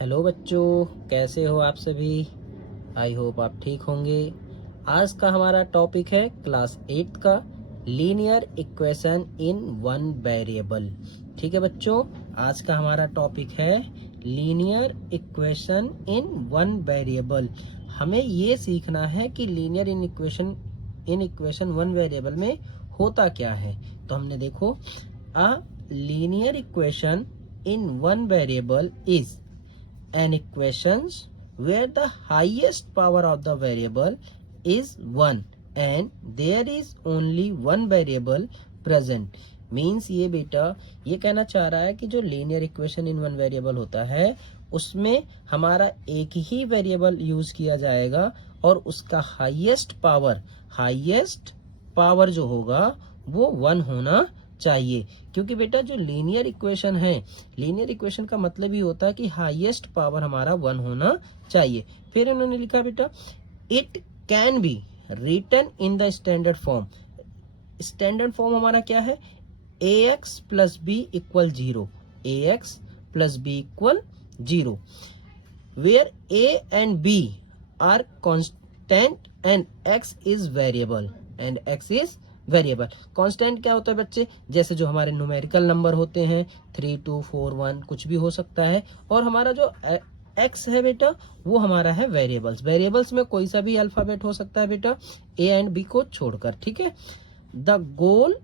Hello बच्चों, कैसे हो आप सभी। आई होप आप ठीक होंगे। आज का हमारा टॉपिक है क्लास 8 का linear equation in one variable. ठीक है बच्चों, आज का हमारा टॉपिक है linear equation in one variable. हमें ये सीखना है कि linear in equation one variable में होता क्या है। तो हमने देखो, a linear equation in one variable is an equations where the highest power of the variable is 1 and there is only one variable present। Means ये बेटा ये कहना चाह रहा है कि जो linear equation in one variable होता है उसमें हमारा एक ही वेरिएबल यूज किया जाएगा और उसका हाईएस्ट पावर जो होगा वो 1 होना चाहिए। क्योंकि बेटा जो लीनियर इक्वेशन है, लीनियर इक्वेशन का मतलब ही होता है कि हाईएस्ट पावर हमारा 1 होना चाहिए। फिर इन्होंने लिखा बेटा it can be written in the standard form. Standard form हमारा क्या है, ax plus b equal 0, ax plus b equal 0, where a and b are constant and x is variable. Constant क्या होता है बच्चे, जैसे जो हमारे न्यूमेरिकल नंबर होते हैं 3, 2, 4, 1 कुछ भी हो सकता है। और हमारा जो x है बेटा वो हमारा है वेरिएबल्स में कोई सा भी अल्फाबेट हो सकता है बेटा, a एंड b को छोड़कर। ठीक है, the goal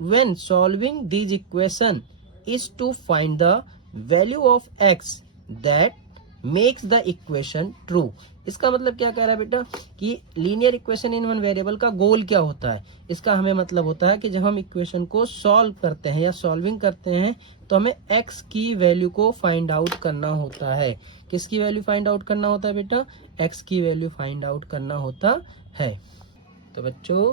when solving this equation is to find the value of x that makes the equation true. इसका मतलब क्या कह रहा है बेटा कि linear equation in one variable का गोल क्या होता है। इसका हमें मतलब होता है कि जब हम इक्वेशन को सॉल्व करते हैं या सॉल्विंग करते हैं तो हमें x की वैल्यू को फाइंड आउट करना होता है। किसकी वैल्यू फाइंड आउट करना होता है बेटा, x की वैल्यू फाइंड आउट करना होता है। तो बच्चों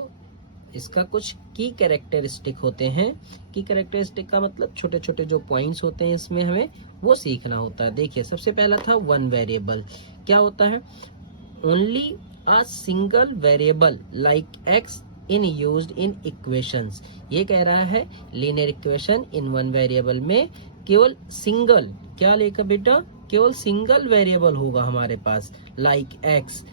इसका कुछ की कैरेक्टरिस्टिक होते हैं। की कैरेक्टरिस्टिक का मतलब छोटे छोटे जो पॉइंट्स होते हैं इसमें हमें वो सीखना होता है। देखिए सबसे पहला था वन वेरिएबल। क्या होता है, only a single variable like x in used in equations. ये कह रहा है linear equation in one variable में केवल सिंगल, क्या लेकर बेटा, केवल सिंगल वेरिएबल होगा हमारे पास, लाइक एक्स।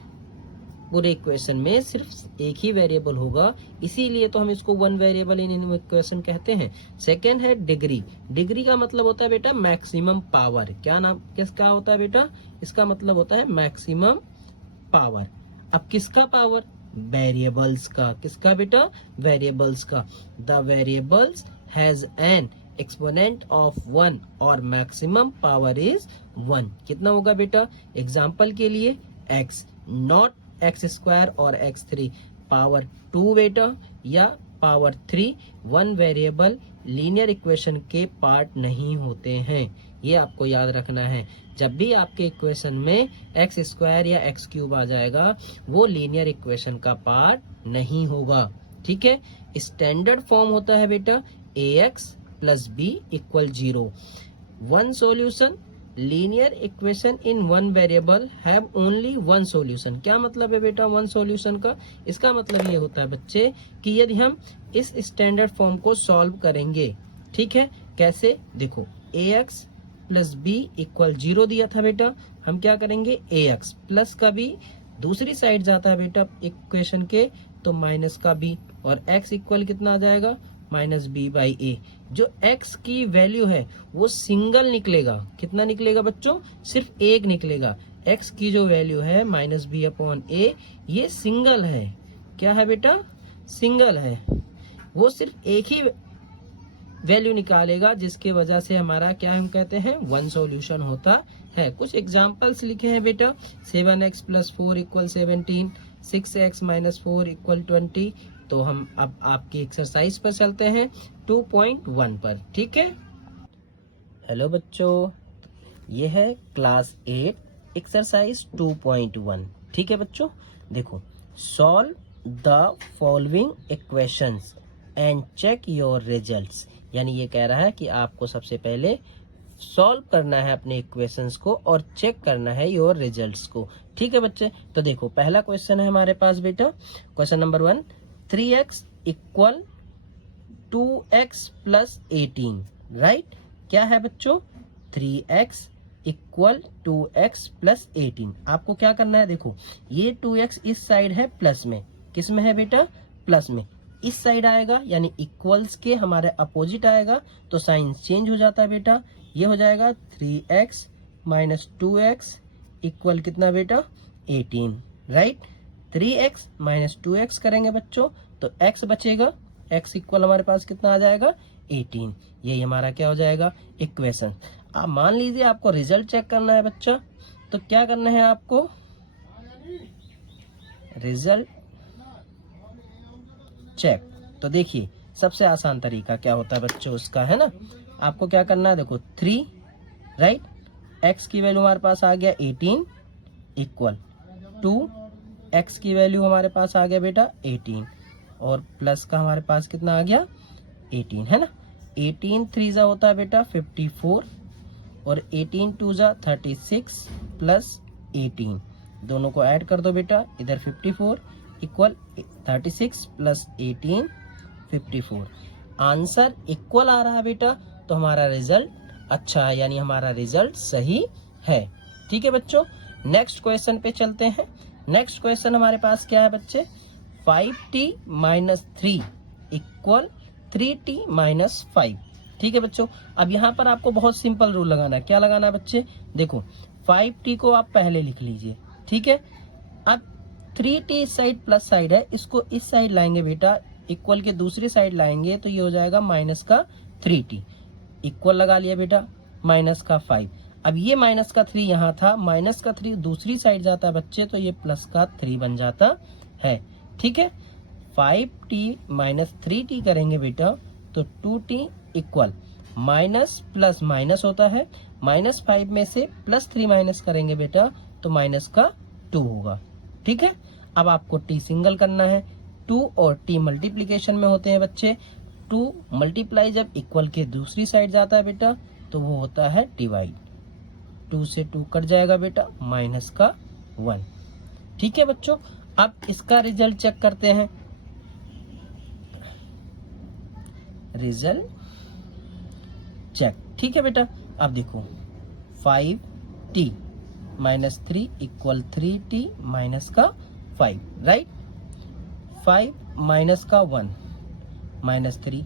पूरे इक्वेशन में सिर्फ एक ही वेरिएबल होगा, इसीलिए तो हम इसको वन वेरिएबल इन इक्वेशन कहते हैं। सेकेंड है डिग्री। डिग्री का मतलब होता है बेटा मैक्सिमम पावर। क्या नाम किसका होता है बेटा, इसका मतलब होता है मैक्सिमम पावर। अब किसका पावर, वेरिएबल्स का। किसका बेटा, वेरिएबल्स का। The variables has an exponent of 1 और मैक्सिमम पावर इज 1। कितना होगा बेटा, एग्जाम्पल के लिए x, नॉट x² और x3, पावर 2 बेटा या power 3 one variable linear equation के पार्ट नहीं होते हैं। ये आपको याद रखना है। जब भी आपके इक्वेशन में x² या x³ आ जाएगा वो लीनियर इक्वेशन का पार्ट नहीं होगा। ठीक है, स्टैंडर्ड फॉर्म होता है बेटा ax plus b equal 0। One solution, linear equation in one variable have only one solution. क्या मतलब है बेटा वन सॉल्यूशन का, इसका मतलब ये होता है बच्चे कि यदि हम इस स्टैंडर्ड फॉर्म को सॉल्व करेंगे, ठीक है, कैसे, देखो ax प्लस b इक्वल 0 दिया था बेटा, हम क्या करेंगे ax प्लस का b दूसरी साइड जाता है बेटा इक्वेशन के तो माइनस का b और x इक्वल कितना आ जाएगा, माइनस बी बाई ए। जो x की वैल्यू है वो सिंगल निकलेगा। कितना निकलेगा बच्चों, सिर्फ एक निकलेगा। x की जो वैल्यू है माइनस बी अपॉन ए ये सिंगल है। क्या है बेटा, सिंगल है। वो सिर्फ एक ही वैल्यू निकालेगा जिसके वजह से हमारा क्या हम कहते हैं वन सॉल्यूशन होता है। कुछ एग्जांपल्स लिखे हैं बेटा, 7x plus 4 equal 17, 6x minus 4 equal 20। तो हम अब आपकी एक्सरसाइज पर चलते हैं 2.1 पर। ठीक है, हेलो बच्चों, ये है क्लास 8 एक्सरसाइज 2.1। ठीक है बच्चों, देखो solve the following equations and check your results. यानी ये कह रहा है कि आपको सबसे पहले सॉल्व करना है अपने इक्वेशंस को और चेक करना है योर रिजल्ट्स को। ठीक है बच्चे, तो देखो पहला क्वेश्चन है हमारे पास बेटा, question number 1, 3x equal 2x plus 18, right. क्या है बच्चों, 3x इक्वल 2x प्लस 18। आपको क्या करना है, देखो ये 2x इस साइड है प्लस में, किस में है बेटा, प्लस में, इस साइड आएगा यानी इक्वल्स के हमारे अपोजिट आएगा तो साइन चेंज हो जाता है बेटा। ये हो जाएगा 3x माइनस 2x इक्वल कितना बेटा, 18, राइट। 3x माइनस 2x करेंगे बच्चों तो x बचेगा, x इक्वल हमारे पास कितना आ जाएगा, 18। यही हमारा क्या हो जाएगा, इक्वेशन। आप मान लीजिए आपको रिजल्ट चेक करना है बच्चा, तो क्या करना है आपको, रिजल्ट चेक। तो देखिए सबसे आसान तरीका क्या होता है बच्चों उसका, है ना। आपको क्या करना है, देखो 3, राइट, x की वैल्यू हमारे पास आ गया 18 इक्वल 2, x की वैल्यू हमारे पास आ गया बेटा 18 और प्लस का हमारे पास कितना आ गया 18, है ना। 18 3 जा होता है बेटा 54 और 18 2 जा 36 प्लस 18, दोनों को ऐड कर दो बेटा, इधर 54 इक्वल 36 प्लस 18 54। आंसर इक्वल आ रहा है बेटा, तो हमारा रिजल्ट अच्छा है, यानी हमारा रिजल्ट सही है। ठीक है बच्चों, नेक्स्ट क्वेश्चन पे चलते हैं। नेक्स्ट क्वेश्चन हमारे पास क्या है बच्चे, 5t minus 3 equal 3t minus 5। ठीक है बच्चों, अब यहाँ पर आपको बहुत सिंपल रूल लगाना है। क्या लगाना है बच्चे, देखो 5t को आप पहले लिख लीजिए, ठीक है। अब 3t इस साइड प्लस साइड है, इसको इस साइड लाएंगे बेटा, इक्वल के दूसरी साइड लाएंगे तो ये हो जाएगा माइनस का 3t, इक्वल लगा लिया बेटा, माइनस का 5। अब ये माइनस का 3 यहाँ था, माइनस का 3 दूसरी साइड जाता है बच्चे तो ये प्लस का 3 बन जाता है। ठीक है, 5t माइनस 3t करेंगे बेटा तो 2t equal minus plus minus होता है, माइनस 5 में से प्लस 3 माइनस करेंगे बेटा तो माइनस का 2 होगा। ठीक है, अब आपको t सिंगल करना है। 2 और t मल्टीप्लीकेशन में होते हैं बच्चे, 2 मल्टीप्लाई जब इक्वल के दूसरी साइड जाता है बेटा तो वो होता है डिवाइड, 2 से 2 कट जाएगा बेटा, माइनस का 1। ठीक है बच्चों, अब इसका रिजल्ट चेक करते हैं। रिजल्ट चेक, ठीक है बेटा, अब देखो 5t minus 3 equal 3t minus का 5, राइट। 5 माइनस का 1 माइनस 3,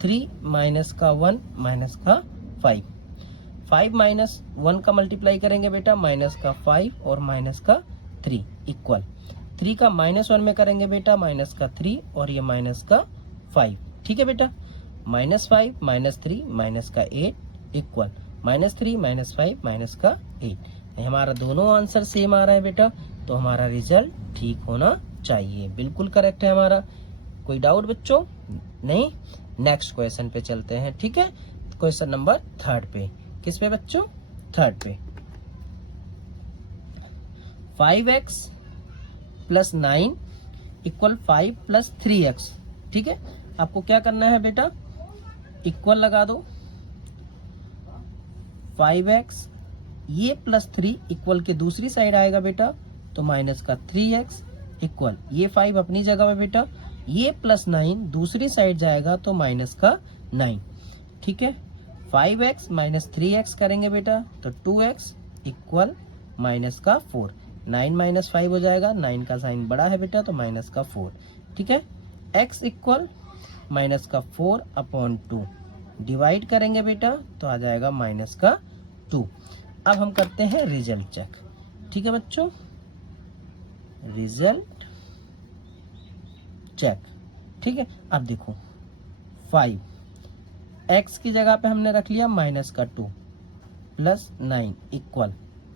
3 माइनस का 1 माइनस का 5, 5 माइनस 1 का मल्टीप्लाई करेंगे बेटा, माइनस का 5 और माइनस का 3 इक्वल 3 का माइनस 1 में करेंगे बेटा, माइनस का 3 और ये माइनस का 5। ठीक है बेटा, माइनस 5 माइनस 3 माइनस का 8 इक्वल माइनस 3 माइनस 5 माइनस का 8। हमारा दोनों आंसर सेम आ रहा है बेटा, तो हमारा रिजल्ट ठीक होना चाहिए, बिल्कुल करेक्ट है हमारा। कोई डाउट बच्चों, नहीं। नेक्स्ट क्वेश्चन पे चलते हैं। ठीक है, क्वेश्चन नंबर 3 पे, किस पे बच्चों, 3 पे। 5x plus 9 equal 5 plus 3x। ठीक है, आपको क्या करना है बेटा, इक्वल लगा दो, 5x ये प्लस 3 इक्वल के दूसरी साइड आएगा बेटा तो माइनस का 3x इक्वल ये 5 अपनी जगह में बेटा, ये प्लस 9 दूसरी साइड जाएगा तो माइनस का 9। ठीक है, 5x माइनस 3x करेंगे बेटा तो 2x इक्वल माइनस का 4, 9 माइनस 5 हो जाएगा, 9 का साइन बड़ा है बेटा तो माइनस का 4। ठीक है, x इक्वल माइनस का 4 अपॉन 2, डिवाइड करेंगे बेटा तो आ जाएगा माइनस का 2। अब हम करते हैं रिजल्ट चेक। ठीक है बच्चों, रिजल्ट चेक। ठीक है, अब देखो 5 x की जगह पे हमने रख लिया माइनस का 2 प्लस 9 इक्वल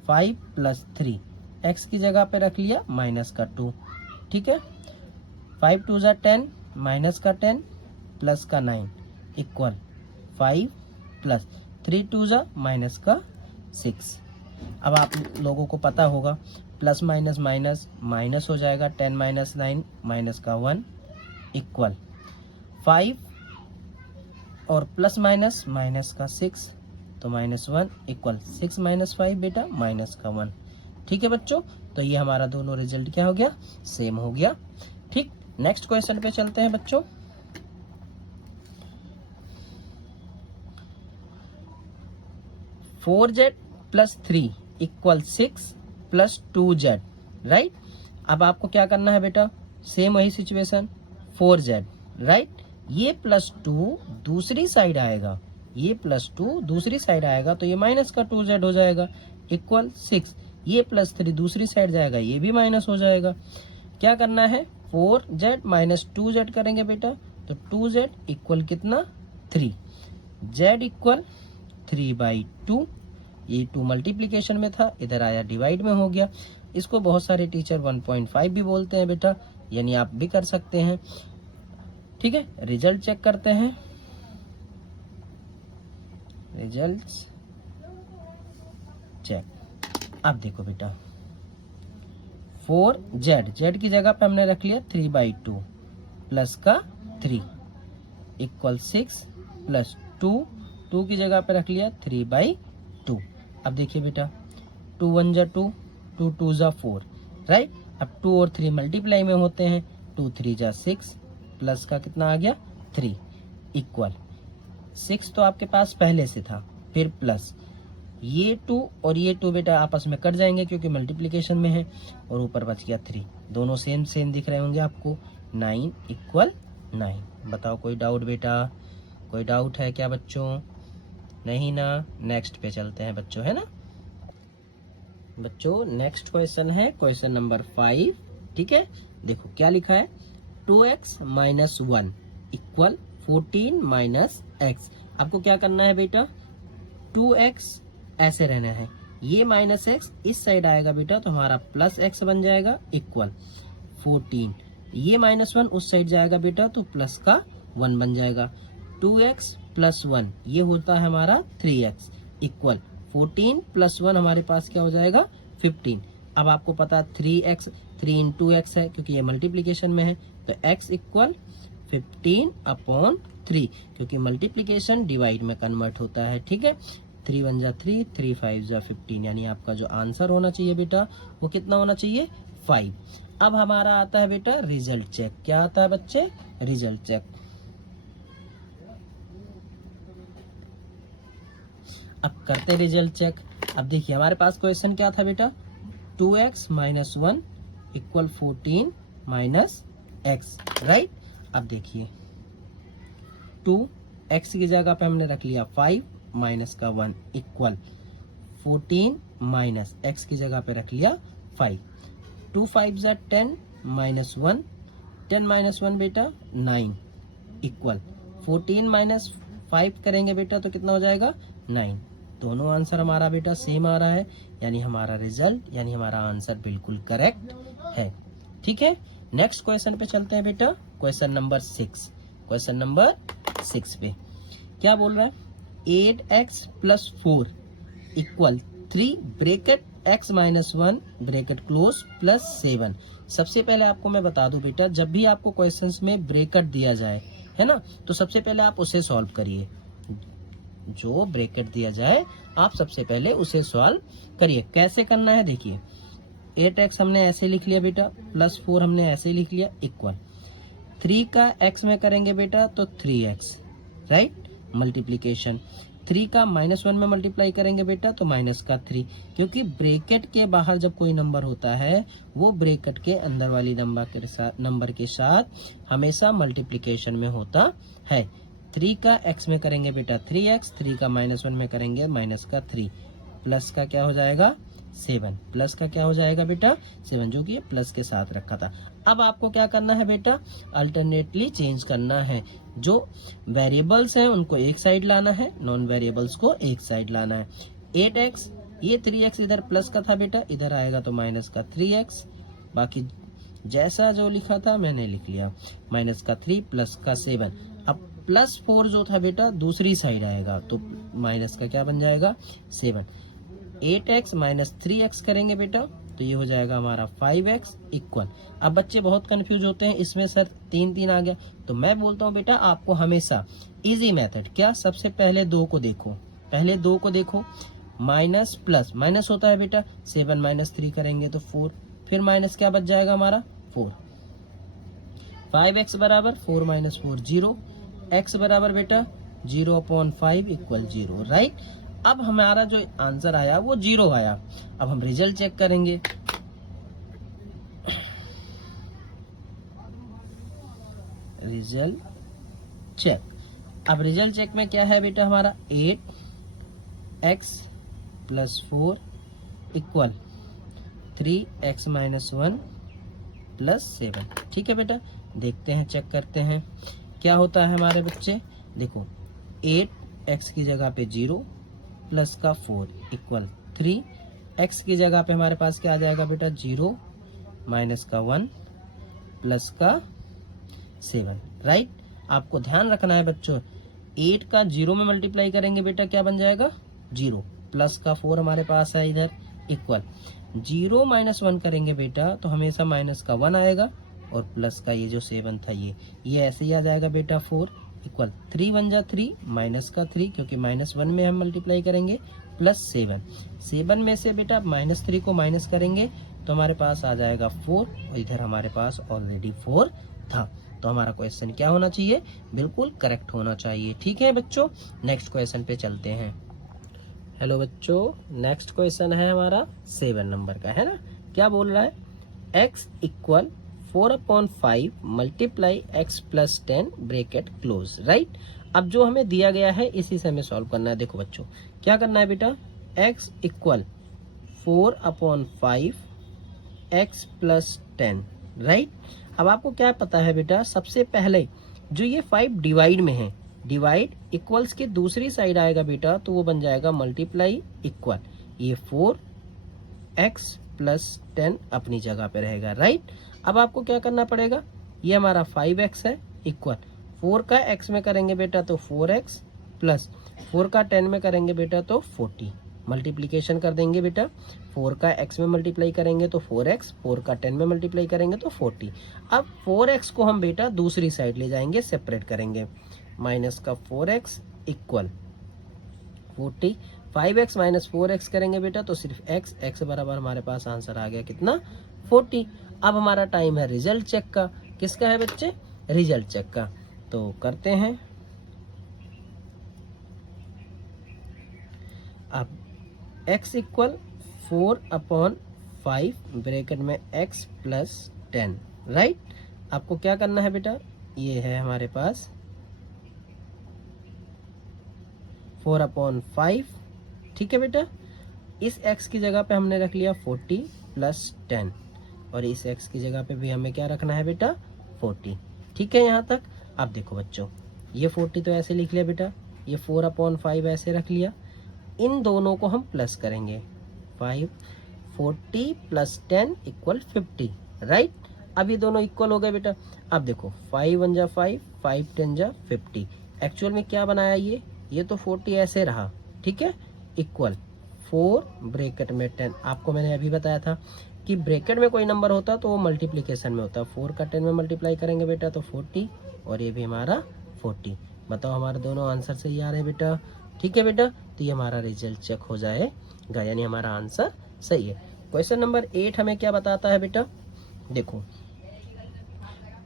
5 प्लस 3, x की जगह पे रख लिया माइनस का 2। ठीक है, 5 2 जा 10 माइनस का 10 प्लस का 9 इक्वल 5 प्लस 3 2 जा माइनस का 6। अब आप लोगों को पता होगा प्लस माइनस माइनस माइनस हो जाएगा, 10 माइनस 9 माइनस का 1 इक्वल 5 और प्लस माइनस माइनस का 6 तो माइनस 1 इक्वल 6 माइनस 5 बेटा माइनस का 1। ठीक है बच्चों, तो ये हमारा दोनों रिजल्ट क्या हो गया, सेम हो गया। ठीक, नेक्स्ट क्वेश्चन पे चलते हैं बच्चों। Plus 3 equal 6 plus 2z, right. अब आपको क्या करना है बेटा, सेम वही सिचुएशन 4z, राइट। ये प्लस 2 दूसरी साइड आएगा, ये प्लस 2 दूसरी साइड आएगा तो ये माइनस का 2z हो जाएगा इक्वल 6। ये प्लस 3 दूसरी साइड जाएगा, ये भी माइनस हो जाएगा। क्या करना है, 4z माइनस 2z करेंगे बेटा, तो 2z इक्वल कितना 3, z इक्वल 3/2। ये 2 मल्टीप्लीकेशन में था, इधर आया डिवाइड में हो गया। इसको बहुत सारे टीचर 1.5 भी बोलते हैं बेटा, यानी आप भी कर सकते हैं। ठीक है, रिजल्ट चेक करते हैं। Results check. अब देखो बेटा 4z की जगह पे हमने रख लिया 3/2 प्लस का 3 इक्वल 6 प्लस 2 की जगह पे रख लिया 3/2। अब देखिए बेटा 2 1 जा 2, 2 2 जा 4, राइट। अब 2 और 3 मल्टीप्लाई में होते हैं, 2 3 जा 6 प्लस का कितना आ गया 3 इक्वल 6 तो आपके पास पहले से था, फिर प्लस ये 2 और ये 2 बेटा आपस में कट जाएंगे क्योंकि मल्टीप्लिकेशन में है, और ऊपर बच गया 3। दोनों सेम सेम दिख रहे होंगे आपको। 9 इक्वल 9। बताओ कोई डाउट बेटा, कोई डाउट है क्या बच्चों? नहीं ना। नेक्स्ट पे चलते हैं बच्चों, है ना बच्चों। नेक्स्ट क्वेश्चन है क्वेश्चन नंबर 5। ठीक है, देखो क्या लिखा है, 2x minus 1 equal 14 minus x। आपको क्या करना है बेटा, 2x ऐसे रहना है, ये माइनस x इस साइड आएगा बेटा तो हमारा प्लस x बन जाएगा इक्वल 14। ये माइनस 1 उस साइड जाएगा बेटा तो प्लस का 1 बन जाएगा। 2x प्लस 1 ये होता है हमारा 3x इक्वल 14 प्लस 1 हमारे पास क्या हो जाएगा 15। अब आपको पता 3x 3 इंटू x है क्योंकि ये मल्टीप्लीकेशन में है, तो x इक्वल 15/3 क्योंकि मल्टीप्लीकेशन डिवाइड में कन्वर्ट होता है। ठीक है, 3 1 जा 3, 3 5 जा 15, यानी आपका जो आंसर होना चाहिए बेटा वो कितना होना चाहिए 5। अब हमारा आता है बेटा रिजल्ट चेक। क्या आता है बच्चे, रिजल्ट चेक। अब करते रिजल्ट चेक। अब देखिए हमारे पास क्वेश्चन क्या था बेटा, 2x minus 1 equal 14 minus x, right. अब देखिए 2x की जगह पे हमने रख लिया 5 माइनस का 1 इक्वल 14 माइनस x की जगह पे रख लिया 5। 2 5 जा 10 माइनस 1, 10 माइनस 1 बेटा 9 इक्वल 14 माइनस 5 करेंगे बेटा तो कितना हो जाएगा 9। दोनों आंसर हमारा बेटा सेम आ रहा है, यानी हमारा रिजल्ट यानी हमारा आंसर बिल्कुल करेक्ट है। ठीक है, नेक्स्ट क्वेश्चन पे चलते हैं बेटा, क्वेश्चन नंबर 6। क्वेश्चन नंबर 6 पे क्या बोल रहा है, 8x plus 4 equal 3 bracket x minus 1 bracket close plus 7। सबसे पहले आपको मैं बता दूं बेटा, जब भी आपको क्वेश्चंस में ब्रेकेट दिया जाए है ना, तो सबसे पहले आप उसे सॉल्व करिए। जो ब्रेकेट दिया जाए आप सबसे पहले उसे सॉल्व करिए। कैसे करना है देखिए, 8x हमने ऐसे लिख लिया बेटा, प्लस 4 हमने ऐसे लिख लिया इक्वल 3 का x में करेंगे बेटा तो 3x, राइट। मल्टीप्लीकेशन 3 का माइनस 1 में मल्टीप्लाई करेंगे बेटा तो माइनस का 3, क्योंकि ब्रेकेट के बाहर जब कोई नंबर होता है वो ब्रेकेट के अंदर वाली नंबर के साथ हमेशा मल्टीप्लीकेशन में होता है। 3 का x में करेंगे बेटा 3x, 3 का माइनस 1 में करेंगे माइनस का 3, प्लस का क्या हो जाएगा 7, प्लस का क्या हो जाएगा बेटा 7, जो कि प्लस के साथ रखा था। अब आपको क्या करना है बेटा, अल्टरनेटली चेंज करना है। जो वेरिएबल्स हैं उनको एक साइड लाना है, नॉन वेरिएबल्स को एक साइड लाना है। 8x ये 3x इधर प्लस का था बेटा, इधर आएगा तो माइनस का 3x, बाकी जैसा जो लिखा था मैंने लिख लिया, माइनस का 3 प्लस का 7। अब प्लस 4 जो था बेटा दूसरी साइड आएगा तो माइनस का क्या बन जाएगा 7। 8x माइनस 3x करेंगे बेटा तो ये हो जाएगा हमारा 5x इक्वल। अब बच्चे बहुत कंफ्यूज होते हैं, इसमें सर 3 3 आ गया, तो मैं बोलता हूँ बेटा आपको हमेशा इजी मेथड, क्या सबसे पहले 2 को देखो, पहले 2 को देखो, माइनस प्लस माइनस होता है बेटा, 7 माइनस 3 करेंगे तो 4, फिर माइनस क्या बच जाएगा हमारा 4। 5x बराबर 4 माइनस 4 0, x बराबर बेटा 0/5 इक्वल 0, राइट। अब हमारा जो आंसर आया वो 0 आया। अब हम रिजल्ट चेक करेंगे। Result check. अब रिजल्ट चेक में क्या है बेटा हमारा 8x + 4 = 3x - 1 + 7। ठीक है बेटा, देखते हैं, चेक करते हैं क्या होता है हमारे बच्चे। देखो 8x की जगह पे 0 प्लस का 4 = 3। x की जगह पे हमारे पास क्या आ जाएगा बेटा 0 माइनस का 1 प्लस का 7। राइट, आपको ध्यान रखना है बच्चों, 8 का 0 में मल्टीप्लाई करेंगे बेटा क्या बन जाएगा 0, प्लस का 4 हमारे पास है इधर इक्वल 0 - 1 करेंगे बेटा तो हमेशा माइनस का 1 आएगा और प्लस का ये जो 7 था ये ऐसे ही आ जाएगा बेटा 4 = 3 बन जा 3 माइनस का 3 क्योंकि -1 में हम मल्टीप्लाई करेंगे प्लस 7 में से बेटा -3 को माइनस करेंगे तो हमारे पास आ जाएगा 4 और इधर हमारे पास ऑलरेडी 4 था। तो हमारा क्वेश्चन क्या होना चाहिए, बिल्कुल करेक्ट होना चाहिए। ठीक है बच्चों, नेक्स्ट क्वेश्चन पे चलते हैं। हेलो बच्चों, नेक्स्ट क्वेश्चन है हमारा 7 नंबर का, है ना। क्या बोल रहा है, x = 4/5 × x + 10 bracket close. Right, अब जो हमें दिया गया है इसी से हमें सॉल्व करना है। देखो बच्चों क्या करना है बेटा, x = 4/5 x + 10। राइट, अब आपको क्या पता है बेटा, सबसे पहले जो ये 5 डिवाइड में है, डिवाइड इक्वल्स के दूसरी साइड आएगा बेटा तो वो बन जाएगा मल्टीप्लाई इक्वल, ये 4x + 10 अपनी जगह पे रहेगा। राइट, अब आपको क्या करना पड़ेगा, ये हमारा 5x है इक्वल 4 का x में करेंगे बेटा तो 4x प्लस 4 का 10 में करेंगे बेटा तो 40। मल्टीप्लीकेशन कर देंगे बेटा, 4 का x में मल्टीप्लाई करेंगे तो 4x, 4 का 10 में मल्टीप्लाई करेंगे तो 40। अब 4x को हम बेटा दूसरी साइड ले जाएंगे, सेपरेट करेंगे, माइनस का 4x इक्वल 40, 5x - 4x करेंगे बेटा तो सिर्फ x बराबर हमारे पास आंसर आ गया कितना 40। अब हमारा टाइम है रिजल्ट चेक का। किसका है बच्चे, रिजल्ट चेक का। तो करते हैं, अब x = 4/5 ब्रैकेट में x + 10। राइट, आपको क्या करना है बेटा, ये है हमारे पास 4/5। ठीक है बेटा, इस x की जगह पे हमने रख लिया 40 + 10 और इस x की जगह पे भी हमें क्या रखना है बेटा 40। ठीक है यहाँ तक। अब देखो बच्चों, ये 40 तो ऐसे लिख लिया बेटा, ये 4/5 ऐसे रख लिया, इन दोनों को हम प्लस करेंगे, 40 + 10 = 50। राइट, अब ये दोनों इक्वल हो गए बेटा। अब देखो 5 × 1 = 5, 5 × 10 = 50। एक्चुअल में क्या बनाया ये तो 40 ऐसे रहा। ठीक है, इक्वल 4 ब्रैकेट में 10। आपको मैंने अभी बताया था कि ब्रैकेट में कोई नंबर होता तो वो मल्टीप्लिकेशन में होता। 4 का 10 में मल्टीप्लाई करेंगे बेटा तो 40 और ये भी हमारा 40। बताओ हमारे दोनों आंसर सही आ रहे हैं बेटा। ठीक है बेटा, तो ये हमारा रिजल्ट चेक हो जाएगा, यानी हमारा आंसर सही है। क्वेश्चन नंबर 8 हमें क्या बताता है बेटा, देखो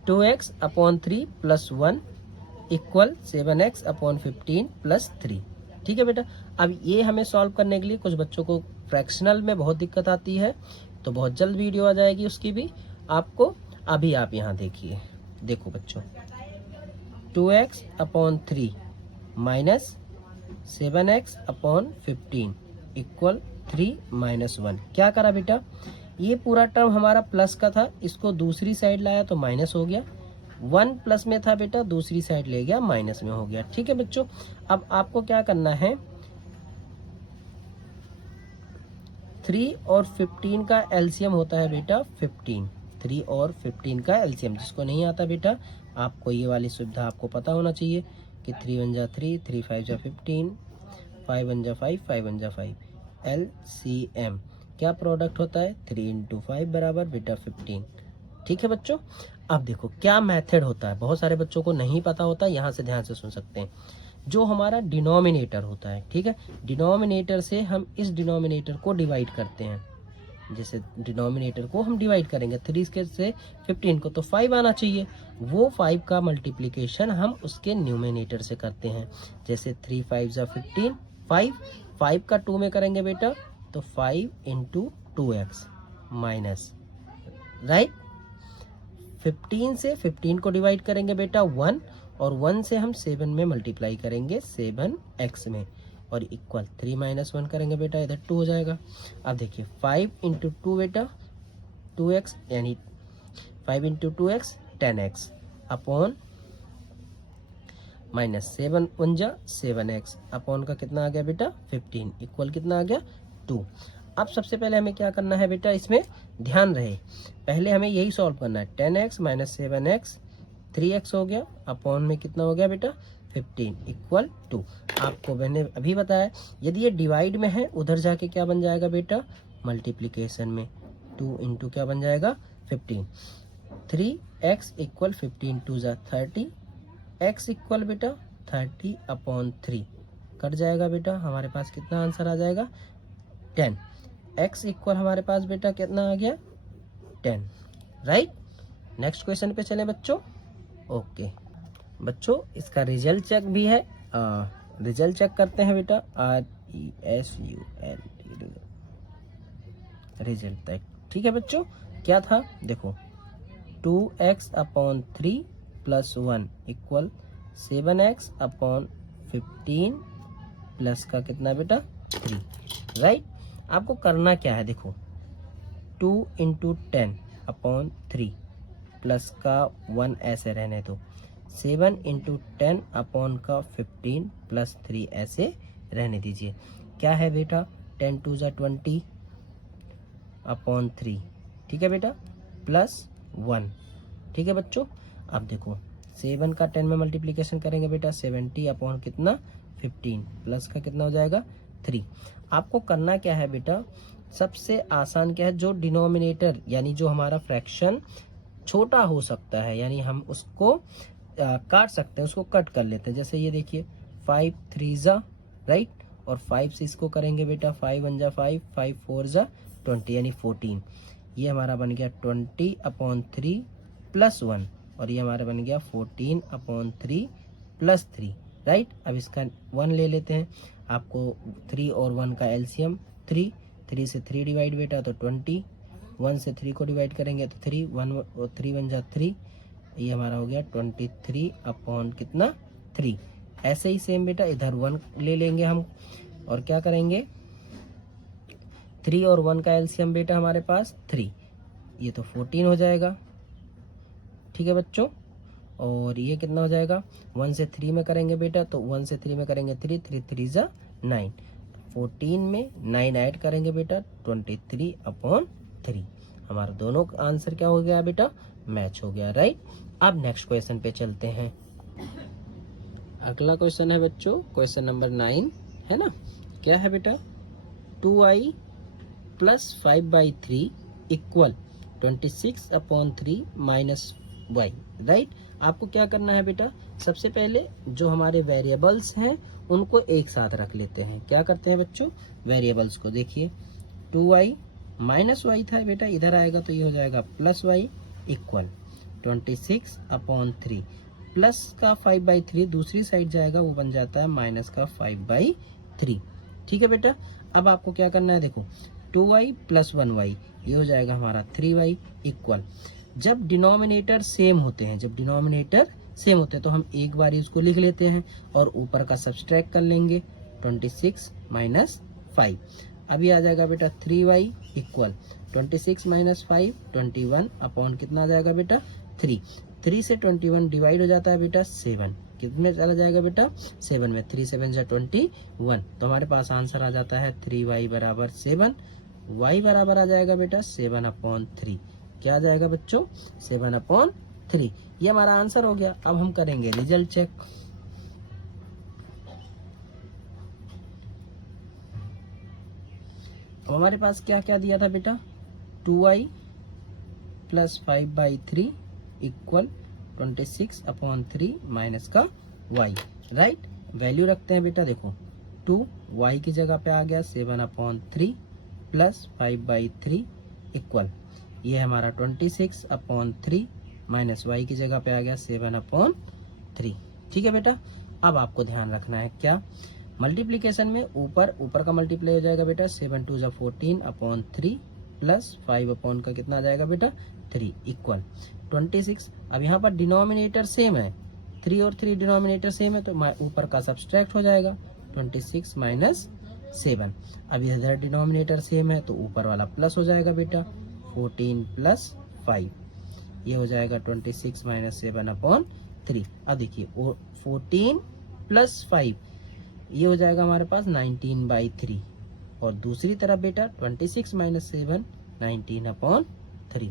2x/3 + 1 = 7x/15 + 3। ठीक है बेटा, अब ये हमें सॉल्व करने के लिए कुछ बच्चों को फ्रैक्शनल में बहुत दिक्कत आती है, तो बहुत जल्द वीडियो आ जाएगी उसकी भी आपको। अभी आप यहाँ देखिए, देखो बच्चों 2x/3 - 7x/15 = 3 - 1। क्या करा बेटा, ये पूरा टर्म हमारा प्लस का था, इसको दूसरी साइड लाया तो माइनस हो गया, 1 प्लस में था बेटा, दूसरी साइड ले गया माइनस में हो गया। ठीक है बच्चों, अब आपको क्या करना है, 3 और 15 का एलसीएम होता है बेटा 15। 3 और 15 का एलसीएम, जिसको नहीं आता बेटा आपको ये वाली सुविधा आपको पता होना चाहिए कि 3 × 1 = 3, 3 × 5 = 15, 5 × 1 = 5, 5 × 1 = 5। एलसीएम क्या प्रोडक्ट होता है, 3 × 5 बराबर बेटा 15। ठीक है बच्चों, अब देखो क्या मेथड होता है, बहुत सारे बच्चों को नहीं पता होता, यहाँ से ध्यान से सुन सकते हैं। जो हमारा डिनोमिनेटर होता है, ठीक है, डिनोमिनेटर से हम इस डिनोमिनेटर को डिवाइड करते हैं। जैसे डिनोमिनेटर को हम डिवाइड करेंगे 3 से 15 को तो 5 आना चाहिए, वो 5 का मल्टीप्लिकेशन हम उसके न्यूमिनेटर से करते हैं। जैसे 3 × 5 = 15, 5 5 का 2 में करेंगे बेटा तो 5 इंटू 2x माइनस, राइट। 15 से 15 को डिवाइड करेंगे बेटा 1, और 1 से हम 7 में मल्टीप्लाई करेंगे 7x में, और इक्वल 3 माइनस 1 करेंगे बेटा, इधर 2 हो जाएगा। अब देखिए 5 इंटू 2 बेटा 2x, यानी 5 into 2x 10x upon minus 7 1 जा 7x अपॉन का कितना आ गया बेटा 15, इक्वल कितना आ गया 2। अब सबसे पहले हमें क्या करना है बेटा, इसमें ध्यान रहे, पहले हमें यही सॉल्व करना है। 10x माइनस 7x 3x हो गया, अपॉन में कितना हो गया बेटा 15 इक्वल 2। आपको मैंने अभी बताया यदि ये डिवाइड में है उधर जाके क्या बन जाएगा बेटा मल्टीप्लिकेशन में, 2 इंटू क्या बन जाएगा 15, 3x इक्वल 15 2 जा 30, x इक्वल बेटा 30 अपॉन 3 कट जाएगा बेटा, हमारे पास कितना आंसर आ जाएगा 10। x इक्वल हमारे पास बेटा कितना आ गया 10, राइट। नेक्स्ट क्वेश्चन पे चलें बच्चों। ओके बच्चों, इसका रिजल्ट चेक भी है, रिजल्ट चेक करते हैं बेटा, RESULT रिजल्ट तक, ठीक है बच्चों। क्या था देखो, 2x upon 3 plus 1 equal 7x upon 15 plus का कितना बेटा 3, राइट। आपको करना क्या है देखो, 2 इंटू 10 अपॉन 3 प्लस का 1 ऐसे रहने दो, 7 इंटू 10 अपॉन का 15 प्लस 3 ऐसे रहने दीजिए। क्या है बेटा 10 2 जा 20 अपॉन 3, ठीक है बेटा, प्लस 1, ठीक है बच्चों। अब देखो 7 का 10 में मल्टीप्लिकेशन करेंगे बेटा 70 अपॉन कितना 15 प्लस का कितना हो जाएगा 3। आपको करना क्या है बेटा, सबसे आसान क्या है, जो डिनोमिनेटर यानी जो हमारा फ्रैक्शन छोटा हो सकता है, यानी हम उसको काट सकते हैं, उसको कट कर लेते हैं। जैसे ये देखिए 5 3 जा, राइट, और 5 से इसको करेंगे बेटा 5 1 जा 5, 5 4 जा 20 यानी 14, ये हमारा बन गया 20 अपॉन 3 प्लस 1, और ये हमारा बन गया 14 अपॉन 3 प्लस 3, राइट। अब इसका 1 ले लेते हैं, आपको 3 और 1 का एलसीएम 3, 3 से 3 डिवाइड बेटा तो 20, 1 से 3 को डिवाइड करेंगे तो 3, 1 और 3 1 जा 3, ये हमारा हो गया 23 अपॉन कितना 3। ऐसे ही सेम बेटा इधर 1 ले लेंगे हम, और क्या करेंगे 3 और 1 का एलसीएम बेटा हमारे पास 3, ये तो 14 हो जाएगा, ठीक है बच्चों। और ये कितना हो जाएगा 1 से 3 में करेंगे बेटा तो 1 से 3 में करेंगे 3, 3 3 जा 9, 14 में 9 ऐड करेंगे बेटा 23 अपॉन 3। हमारा दोनों का आंसर क्या हो गया बेटा मैच हो गया, राइट। अब नेक्स्ट क्वेश्चन पे चलते हैं। अगला क्वेश्चन है बच्चों क्वेश्चन नंबर 9 है ना। क्या है बेटा 2i plus 5/3 equal 26 upon 3 minus y, right. आपको क्या करना है बेटा, सबसे पहले जो हमारे वेरिएबल्स हैं उनको एक साथ रख लेते हैं। क्या करते हैं बच्चों, वेरिएबल्स को देखिए 2y माइनस y था बेटा, इधर आएगा तो ये हो जाएगा plus y equal 26 upon 3 plus का 5/3 दूसरी साइड जाएगा वो बन जाता है माइनस का 5/3, ठीक है बेटा। अब आपको क्या करना है देखो 2y प्लस 1y ये हो जाएगा हमारा 3y इक्वल, जब डिनोमिनेटर सेम होते हैं, जब डिनोमिनेटर सेम होते हैं तो हम एक बार इसको लिख लेते हैं और ऊपर का सब्सट्रैक्ट कर लेंगे 26 माइनस 5। अभी आ जाएगा बेटा 3y इक्वल 26 माइनस 5 21 अपॉन कितना आ जाएगा बेटा 3, 3 से 21 डिवाइड हो जाता है बेटा 7, कितने चला जाएगा बेटा 7 में, 3 7 जा 21, तो हमारे पास आंसर आ जाता है 3y बराबर 7, y बराबर आ जाएगा बेटा 7 अपॉन 3। क्या आ जाएगा बच्चों 7 अपॉन 3, ये हमारा आंसर हो गया। अब हम करेंगे रिजल्ट चेक। अब हमारे पास क्या क्या दिया था बेटा 2i plus 5/3 equal 26 upon 3 minus का y, राइट। वैल्यू रखते हैं बेटा, देखो 2y की जगह पे आ गया 7 अपॉन 3 प्लस 5/3 इक्वल ये हमारा 26 अपॉन 3 माइनस y की जगह पे आ गया 7 अपॉन 3, ठीक है बेटा। अब आपको ध्यान रखना है क्या मल्टीप्लीकेशन में ऊपर का मल्टीप्लाई हो जाएगा बेटा 7 2 14 अपॉन 3 प्लस 5 अपॉन का कितना आ जाएगा बेटा 3 इक्वल 26। अब यहाँ पर डिनोमिनेटर सेम है, 3 और 3 डिनोमिनेटर सेम है, तो ऊपर का सब्सट्रैक्ट हो जाएगा 26 माइनस 7। अब इधर डिनोमिनेटर सेम है तो ऊपर वाला प्लस हो जाएगा बेटा 14 प्लस 5, ये हो जाएगा 26 माइनस 7 अपॉन 3। अब देखिए 14 प्लस 5 ये हो जाएगा हमारे पास 19/3, और दूसरी तरफ बेटा 26 माइनस 7 19 अपॉन 3।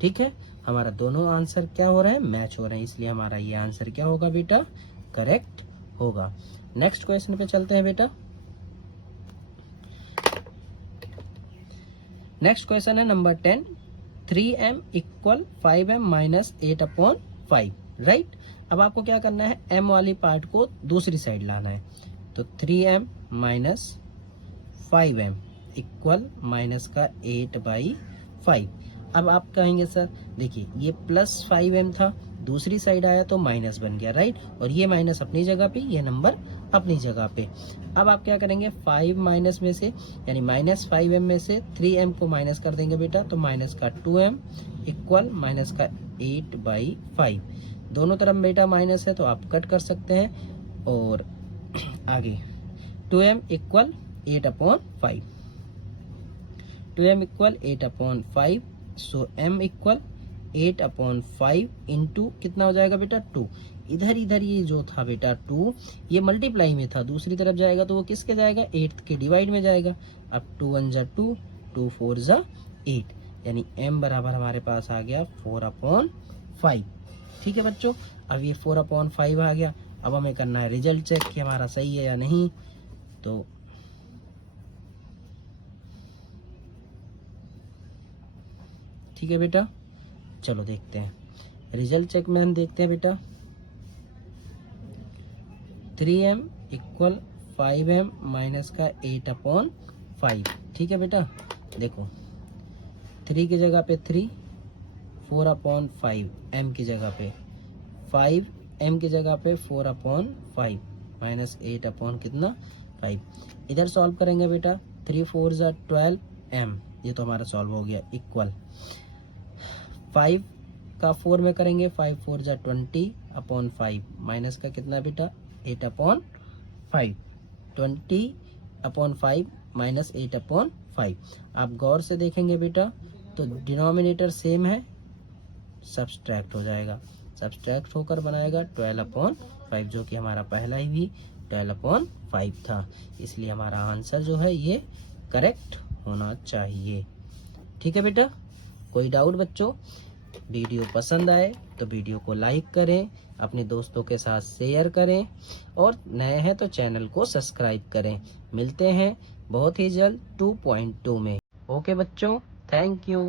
ठीक है, हमारा दोनों आंसर क्या हो रहे हैं, मैच हो रहे हैं, इसलिए हमारा ये आंसर क्या होगा बेटा, करेक्ट होगा। नेक्स्ट क्वेश्चन पे चलते हैं बेटा। नेक्स्ट क्वेश्चन है number 10, 3m equal 5m minus 8 upon 5, right. अब आपको क्या करना है, m वाली पार्ट को दूसरी साइड लाना है, तो 3m minus 5m equal minus का 8/5। अब आप कहेंगे सर देखिए ये प्लस 5m था, दूसरी साइड आया तो माइनस बन गया, राइट, और ये माइनस अपनी जगह पे, ये नंबर अपनी जगह पे। अब आप क्या करेंगे, 5 माइनस में से यानी माइनस 5m में से 3m को माइनस कर देंगे बेटा, तो माइनस का 2m इक्वल माइनस का 8/5। दोनों तरफ बेटा माइनस है तो आप कट कर सकते हैं, और आगे 2m equal 8 upon 5, 2m equal 8 upon 5, सो m इक्वल 8 अपॉन 5 इंटू कितना हो जाएगा बेटा 2। इधर ये जो था बेटा 2 ये मल्टीप्लाई में था, दूसरी तरफ जाएगा तो वो किसके जाएगा, 8 के डिवाइड में जाएगा। अब 2 1 जा 2, 2 4 जा 8, यानी m बराबर हमारे पास आ गया 4 अपॉन 5। ठीक है बच्चों, अब ये 4 अपॉन 5 आ गया। अब हमें करना है रिजल्ट चेक कि हमारा सही है या नहीं, तो ठीक है बेटा, चलो देखते हैं रिजल्ट चेक में। हम देखते हैं बेटा 3m इक्वल 5m माइनस का 8 अपॉन 5। ठीक है बेटा, देखो 3 की जगह पे 3, 4 अपॉन 5 m की जगह पे 5, m की जगह पे 4 अपॉन 5 माइनस 8 अपॉन कितना 5। इधर सॉल्व करेंगे बेटा, 3 4 जा 12 m, ये तो हमारा सॉल्व हो गया, इक्वल 5 का 4 में करेंगे, 5 4 जा 20 अपॉन 5 माइनस का कितना बेटा 8 अपॉन 5, 20 अपॉन 5 माइनस 8 अपॉन 5। आप गौर से देखेंगे बेटा तो डिनोमिनेटर सेम है, सब्सट्रैक्ट हो जाएगा, सब्सट्रैक्ट होकर बनाएगा 12 अपॉन 5, जो कि हमारा पहला ही भी 12 अपॉन 5 था, इसलिए हमारा आंसर जो है ये करेक्ट होना चाहिए। ठीक है बेटा, कोई डाउट बच्चों? वीडियो पसंद आए तो वीडियो को लाइक करें, अपने दोस्तों के साथ शेयर करें, और नए हैं तो चैनल को सब्सक्राइब करें। मिलते हैं बहुत ही जल्द 2.2 में। ओके बच्चों, थैंक यू।